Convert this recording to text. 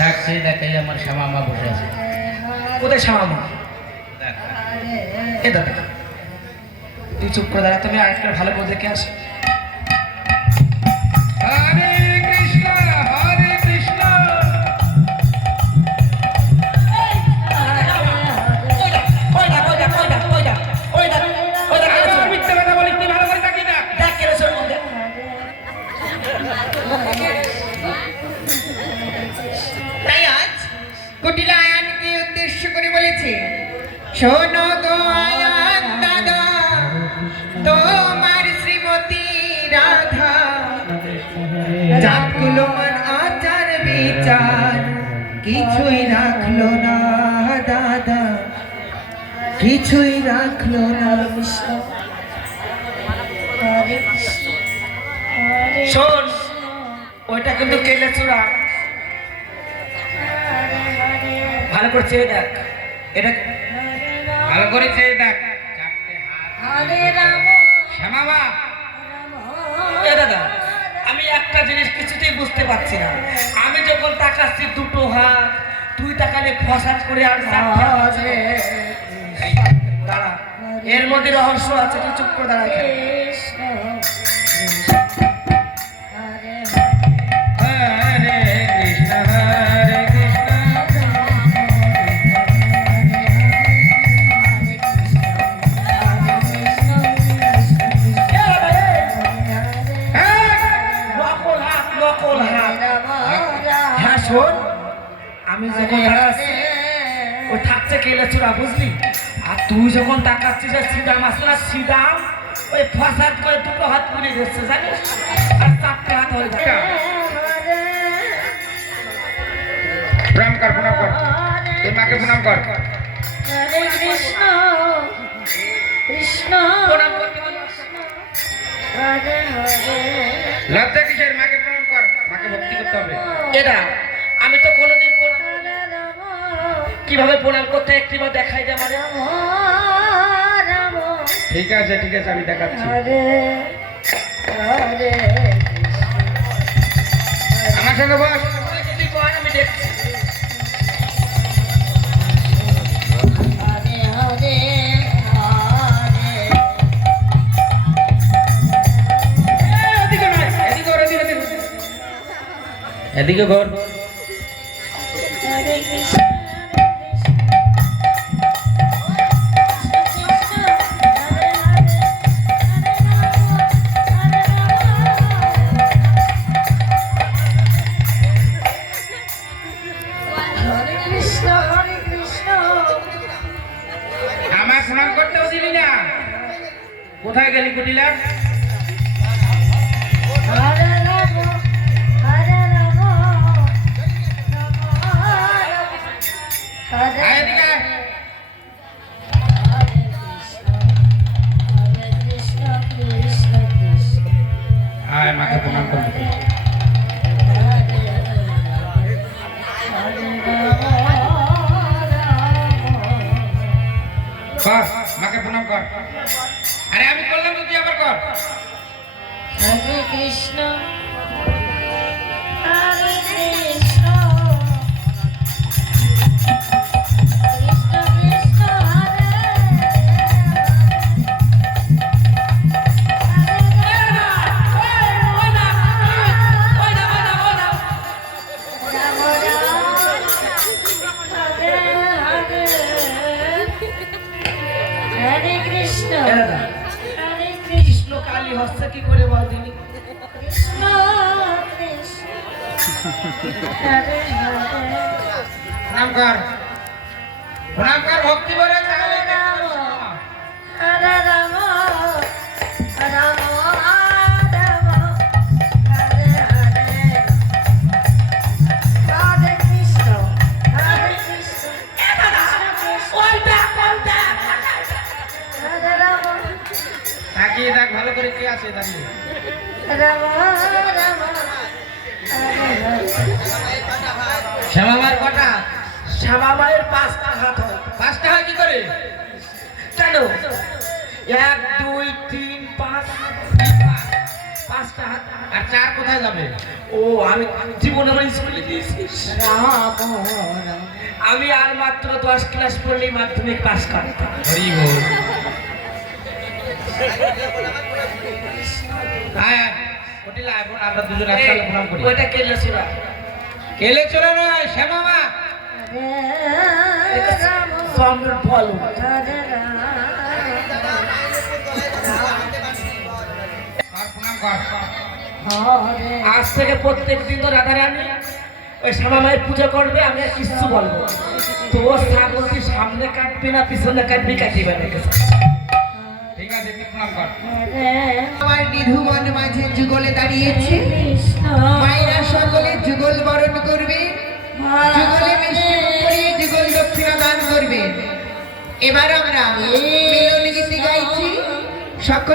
দেখ সে দেখাই আমার শ্যামামা বসে আছে। কোথায় শ্যামামা? এ দাদা তুই চুপ করে দাঁড়া তুমি আরেকটা ভালো করে দেখে আসো কুটিলা আয়ানকে উদ্দেশ্য করে বলেছে? শোনো গো আয়ান দাদা তোমার শ্রীমতী রাধা। জাতগুলো মান আচার বিচার কিছুই রাখল না দাদা। কিছুই রাখল না শোন ওইটা কিন্তু কেলে চূড়া। ভালো করে চেয়ে দেখ। এটা ভালো করে চেয়ে দেখ। এ দাদা আমি একটা জিনিস কিছুতেই বুঝতে পারছি না। আমি যখন তাকাচ্ছি দুটো হাত তুই তাকালে ফসাদ করে আর দাঁড়া। এর মধ্যে রহস্য আছে তুই চুপ করে দাঁড়া ওই থাকছে কেলে চূড়া বুঝলি? আর তুই যখন তাকাচ্ছিস আর সিদাম আসলে না সিদাম? ওই ফসাদ করে দুটো হাত পুড়ে দিচ্ছে জানিস? আর চারটে হাত হয়ে যায় প্রণাম কর প্রণাম কর। তোর মাকে প্রণাম কর। হরে কৃষ্ণ কৃষ্ণ। প্রণাম করতে হরে হরে। লজ্জা কিসের? মাকে প্রণাম কর। মাকে ভক্তি করতে হবে। এরা কীভাবে প্রণাম করতে একটিবার দেখাই দে রাম ঠিক আছে ঠিক আছে আমি দেখাচ্ছি। আমার সঙ্গে বস। আমি দেখছি। এদিকে ঘর। প্রণাম করতেও দিলি না। কোথায় গেলি কুটিলা? কৃষ্ণ কালী হচ্ছে কি করে বল হরে প্রণাম কর প্রণাম কর ভক্তি বলে তাহলে রাম। ভালো করে কি আছে দাঁড়িয়ে কটা? পাঁচটা হাত হয়। পাঁচটা হয় কি করে? কেন? এক দুই তিন পাঁচ। পাঁচটা হাত। আর চার কোথায় যাবে? ও আমি জীবনে আমার স্কুলে দিয়েছিস আমি আর মাত্র দশ ক্লাস পড়লেই মাধ্যমিক পাস করতাম। আমরা দুজন একসাথে প্রণাম করি। ওইটা কেলে ছিল কেলে চলে নয় শ্যামা মা। হরে রাম সম্রাট বলো হরে রাম আর প্রণাম কর। হরে আজ থেকে প্রত্যেক দিন তো রাধা রানী ওই শ্যামা মায়ের পুজো করবে আমি আর কিচ্ছু বলব তো ও সামনে কাটবি না পিছনে কাটবি কাটিবে না যুগলে দাঁড়িয়েছে। মায়েরা সকলে যুগল বরণ করবে। যুগলে দক্ষিণা দান করবে। এবার আমরা মিলন গাইছি। সকলে